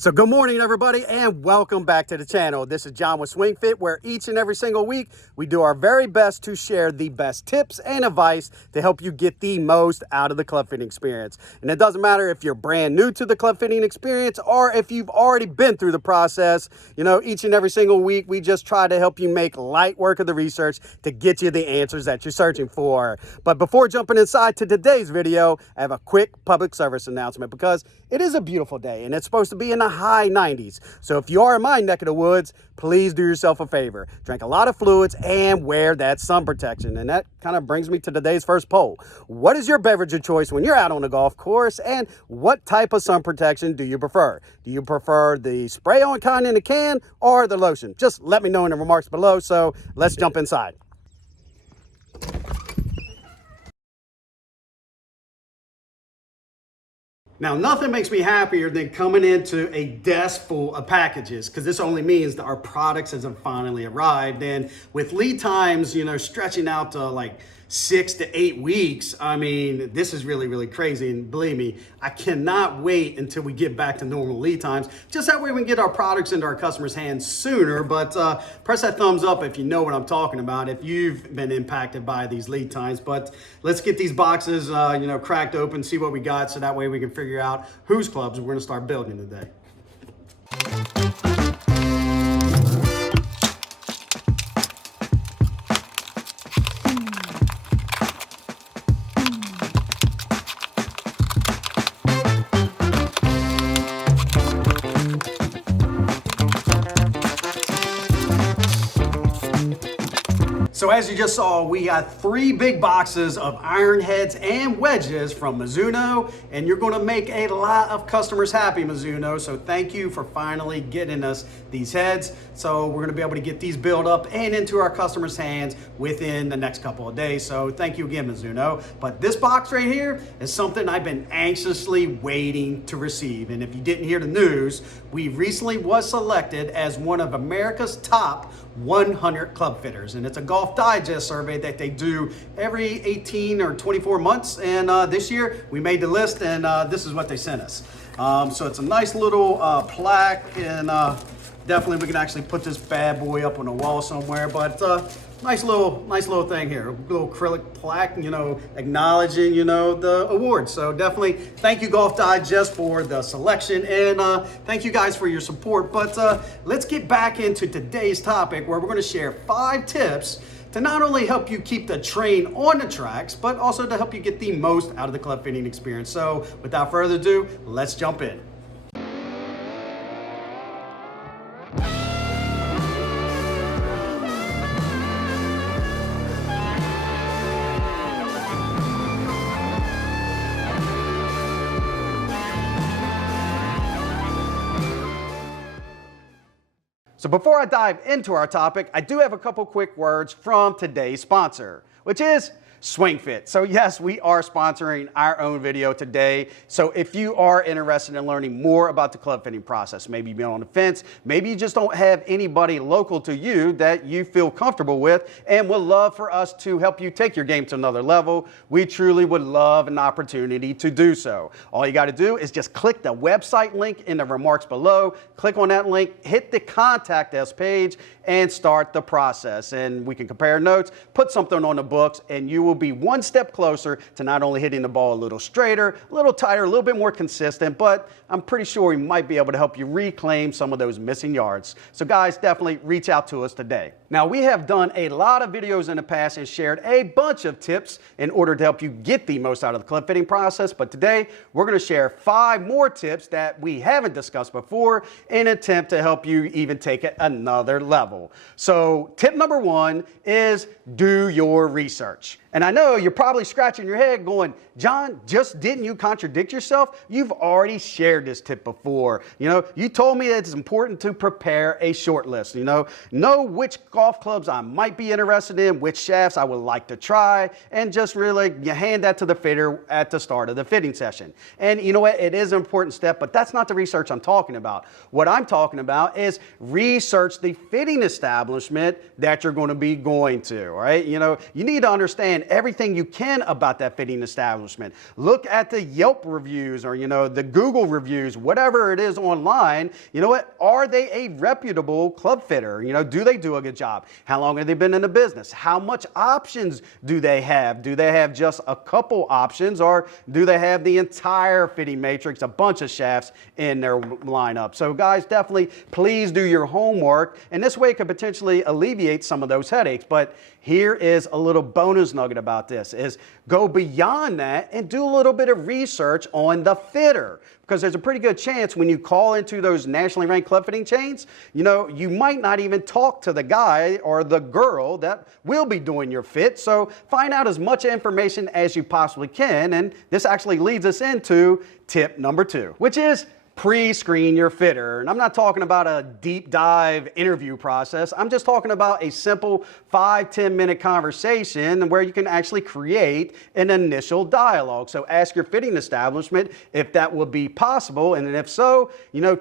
So good morning, everybody, and welcome back to the channel. This is John with SwingFit, where each and every single week we do our very best to share the best tips and advice to help you get the most out of the club fitting experience. And it doesn't matter if you're brand new to the club fitting experience or if you've already been through the process. You know, each and every single week we just try to help you make light work of the research to get you the answers that you're searching for. But before jumping inside to today's video, I have a quick public service announcement because it is a beautiful day and it's supposed to be in the high 90s. So if you are in my neck of the woods, please do yourself a favor. Drink a lot of fluids and wear that sun protection. And that kind of brings me to today's first poll. What is your beverage of choice when you're out on the golf course? And what type of sun protection do you prefer? Do you prefer the spray-on kind in a can or the lotion? Just let me know in the remarks below. So let's jump inside. Now, nothing makes me happier than coming into a desk full of packages, because this only means that our products have finally arrived. And with lead times, stretching out to like 6 to 8 weeks, I mean, this is really, really crazy. And believe me, I cannot wait until we get back to normal lead times. Just that way we can get our products into our customers' hands sooner. But press that thumbs up if you know what I'm talking about, if you've been impacted by these lead times. But let's get these boxes, cracked open, see what we got, so that way we can figure out whose clubs we're gonna start building today. So as you just saw, we got 3 big boxes of iron heads and wedges from Mizuno, and you're gonna make a lot of customers happy, Mizuno. So thank you for finally getting us these heads. So we're gonna be able to get these built up and into our customers' hands within the next couple of days. So thank you again, Mizuno. But this box right here is something I've been anxiously waiting to receive. And if you didn't hear the news, we recently was selected as one of America's top 100 club fitters, and it's a Golf Digest survey that they do every 18 or 24 months. And this year we made the list, and this is what they sent us. So it's a nice little plaque, and definitely we can actually put this bad boy up on a wall somewhere. But nice little thing here, a little acrylic plaque, acknowledging, the award. So definitely thank you, Golf Digest, for the selection, and thank you guys for your support. But let's get back into today's topic, where we're gonna share 5 tips to not only help you keep the train on the tracks, but also to help you get the most out of the club fitting experience. So without further ado, let's jump in. So before I dive into our topic, I do have a couple quick words from today's sponsor, which is SwingFit. So yes, we are sponsoring our own video today. So if you are interested in learning more about the club fitting process, maybe you've been on the fence, maybe you just don't have anybody local to you that you feel comfortable with and would love for us to help you take your game to another level, we truly would love an opportunity to do so. All you got to do is just click the website link in the remarks below, click on that link, hit the contact us page, and start the process. And we can compare notes, put something on the books, and you will be one step closer to not only hitting the ball a little straighter, a little tighter, a little bit more consistent, but I'm pretty sure we might be able to help you reclaim some of those missing yards. So guys, definitely reach out to us today. Now, we have done a lot of videos in the past and shared a bunch of tips in order to help you get the most out of the club fitting process, but today we're going to share 5 more tips that we haven't discussed before in an attempt to help you even take it another level. So tip number 1 is do your research. And I know you're probably scratching your head going, John, just didn't you contradict yourself? You've already shared this tip before. You told me that it's important to prepare a short list, know which golf clubs I might be interested in, which shafts I would like to try, and just really hand that to the fitter at the start of the fitting session. And you know what? It is an important step, but that's not the research I'm talking about. What I'm talking about is research the fitting establishment that you're going to be going to, all right? You need to understand everything you can about that fitting establishment. Look at the Yelp reviews or, the Google reviews, whatever it is online. You know what? Are they a reputable club fitter? Do they do a good job? How long have they been in the business? How much options do they have? Do they have just a couple options, or do they have the entire fitting matrix, a bunch of shafts in their lineup? So guys, definitely please do your homework, and this way it could potentially alleviate some of those headaches. But here is a little bonus nugget about this, is go beyond that and do a little bit of research on the fitter, because there's a pretty good chance when you call into those nationally ranked club fitting chains, you might not even talk to the guy or the girl that will be doing your fit. So find out as much information as you possibly can, and this actually leads us into tip number 2, which is pre-screen your fitter. And I'm not talking about a deep dive interview process. I'm just talking about a simple 5-10 minute conversation where you can actually create an initial dialogue. So ask your fitting establishment if that would be possible, and if so,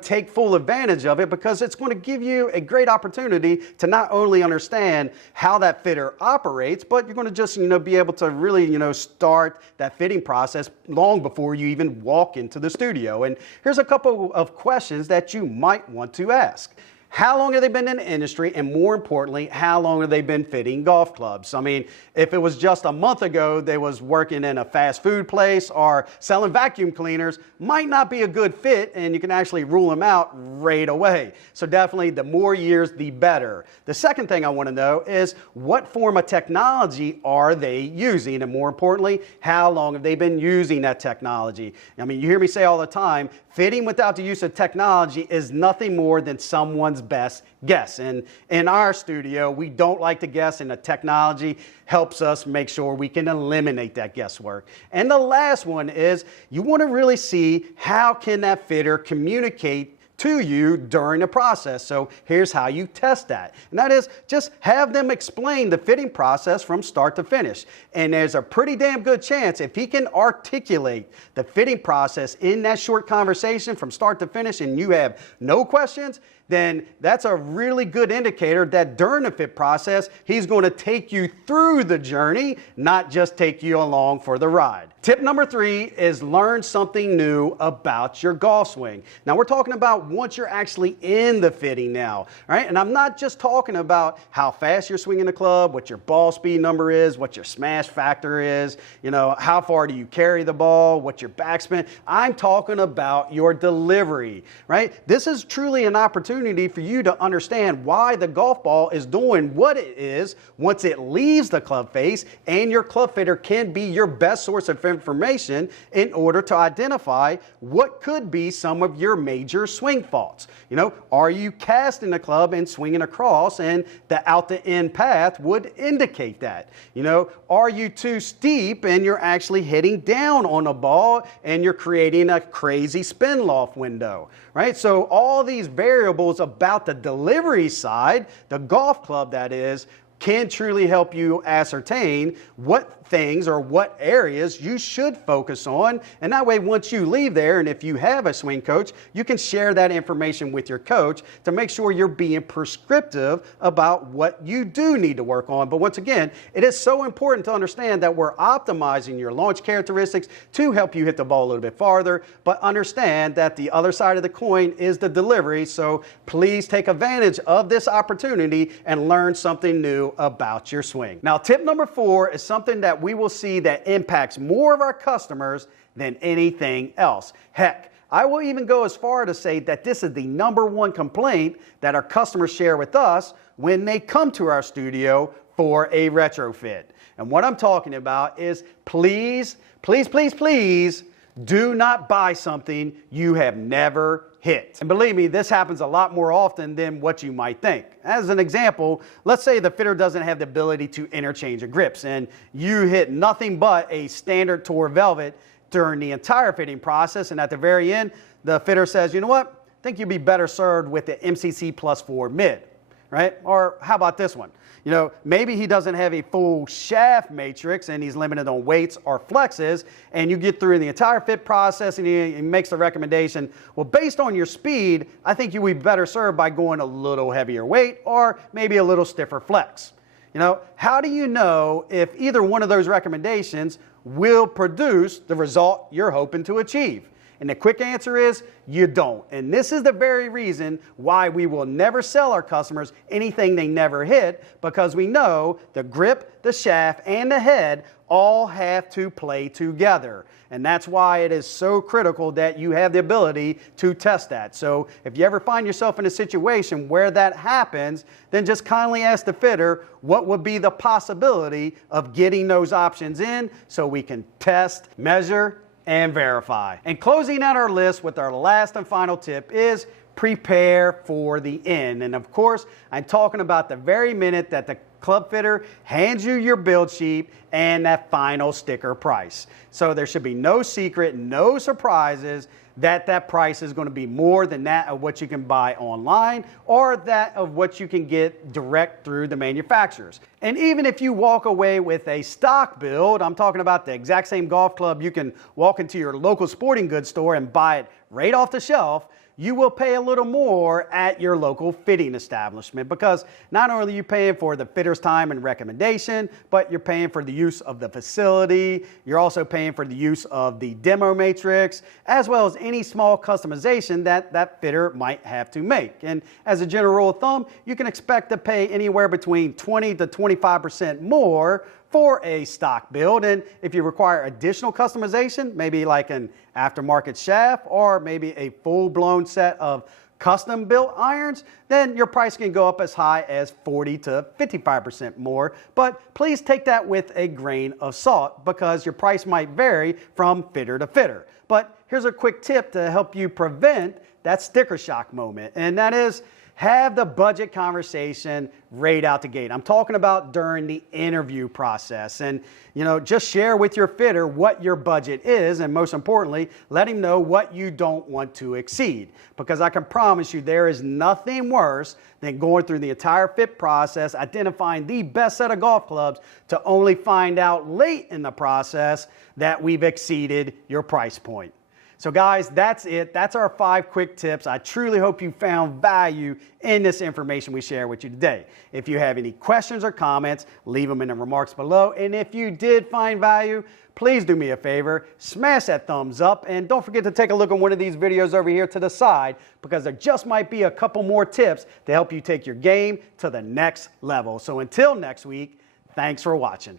take full advantage of it, because it's going to give you a great opportunity to not only understand how that fitter operates, but you're going to just be able to really start that fitting process long before you even walk into the studio. And here's a couple of questions that you might want to ask. How long have they been in the industry? And more importantly, how long have they been fitting golf clubs? I mean, if it was just a month ago they was working in a fast food place or selling vacuum cleaners, might not be a good fit, and you can actually rule them out right away. So definitely the more years, the better. The second thing I want to know is what form of technology are they using? And more importantly, how long have they been using that technology? I mean, you hear me say all the time, fitting without the use of technology is nothing more than someone's best guess. And in our studio, we don't like to guess, and the technology helps us make sure we can eliminate that guesswork. And the last one is you want to really see how can that fitter communicate to you during the process. So here's how you test that. And that is just have them explain the fitting process from start to finish. And there's a pretty damn good chance if he can articulate the fitting process in that short conversation from start to finish and you have no questions, then that's a really good indicator that during the fit process, he's going to take you through the journey, not just take you along for the ride. Tip number 3 is learn something new about your golf swing. Now we're talking about once you're actually in the fitting now, right? And I'm not just talking about how fast you're swinging the club, what your ball speed number is, what your smash factor is, how far do you carry the ball, what your backspin. I'm talking about your delivery, right? This is truly an opportunity for you to understand why the golf ball is doing what it is once it leaves the club face, and your club fitter can be your best source of information in order to identify what could be some of your major swing faults. Are you casting the club and swinging across, and the out to in path would indicate that? Are you too steep and you're actually hitting down on the ball and you're creating a crazy spin loft window, right? So all these variables about the delivery side, the golf club that is, can truly help you ascertain what things or what areas you should focus on. And that way, once you leave there, and if you have a swing coach, you can share that information with your coach to make sure you're being prescriptive about what you do need to work on. But once again, it is so important to understand that we're optimizing your launch characteristics to help you hit the ball a little bit farther, but understand that the other side of the coin is the delivery. So please take advantage of this opportunity and learn something new about your swing. Now, tip number 4 is something that we will see that impacts more of our customers than anything else. Heck, I will even go as far to say that this is the number 1 complaint that our customers share with us when they come to our studio for a retrofit. And what I'm talking about is please, please, please, please do not buy something you have never hit. And believe me, this happens a lot more often than what you might think. As an example, let's say the fitter doesn't have the ability to interchange the grips and you hit nothing but a standard tour velvet during the entire fitting process, and at the very end, the fitter says, you know what, I think you'd be better served with the MCC +4 mid, right? Or how about this one? Maybe he doesn't have a full shaft matrix and he's limited on weights or flexes, and you get through the entire fit process and he makes the recommendation, well, based on your speed, I think you would be better served by going a little heavier weight or maybe a little stiffer flex. How do you know if either one of those recommendations will produce the result you're hoping to achieve? And the quick answer is you don't. And this is the very reason why we will never sell our customers anything they never hit, because we know the grip, the shaft, and the head all have to play together. And that's why it is so critical that you have the ability to test that. So if you ever find yourself in a situation where that happens, then just kindly ask the fitter what would be the possibility of getting those options in so we can test, measure, and verify. And closing out our list with our last and final tip is prepare for the end. And of course, I'm talking about the very minute that the club fitter hands you your build sheet and that final sticker price. So there should be no secret, no surprises that price is going to be more than that of what you can buy online or that of what you can get direct through the manufacturers. And even if you walk away with a stock build, I'm talking about the exact same golf club, you can walk into your local sporting goods store and buy it right off the shelf, you will pay a little more at your local fitting establishment, because not only are you paying for the fitter's time and recommendation, but you're paying for the use of the facility. You're also paying for the use of the demo matrix, as well as any small customization that fitter might have to make. And as a general rule of thumb, you can expect to pay anywhere between 20 to 25% more for a stock build. And if you require additional customization, maybe like an aftermarket shaft or maybe a full-blown set of custom built irons, then your price can go up as high as 40 to 55% more. But please take that with a grain of salt, because your price might vary from fitter to fitter. But here's a quick tip to help you prevent that sticker shock moment, and that is have the budget conversation right out the gate. I'm talking about during the interview process. And, just share with your fitter what your budget is, and most importantly, let him know what you don't want to exceed. Because I can promise you there is nothing worse than going through the entire fit process, identifying the best set of golf clubs, to only find out late in the process that we've exceeded your price point. So guys, that's it. That's our 5 quick tips. I truly hope you found value in this information we share with you today. If you have any questions or comments, leave them in the remarks below. And if you did find value, please do me a favor, smash that thumbs up, and don't forget to take a look at one of these videos over here to the side, because there just might be a couple more tips to help you take your game to the next level. So until next week, thanks for watching.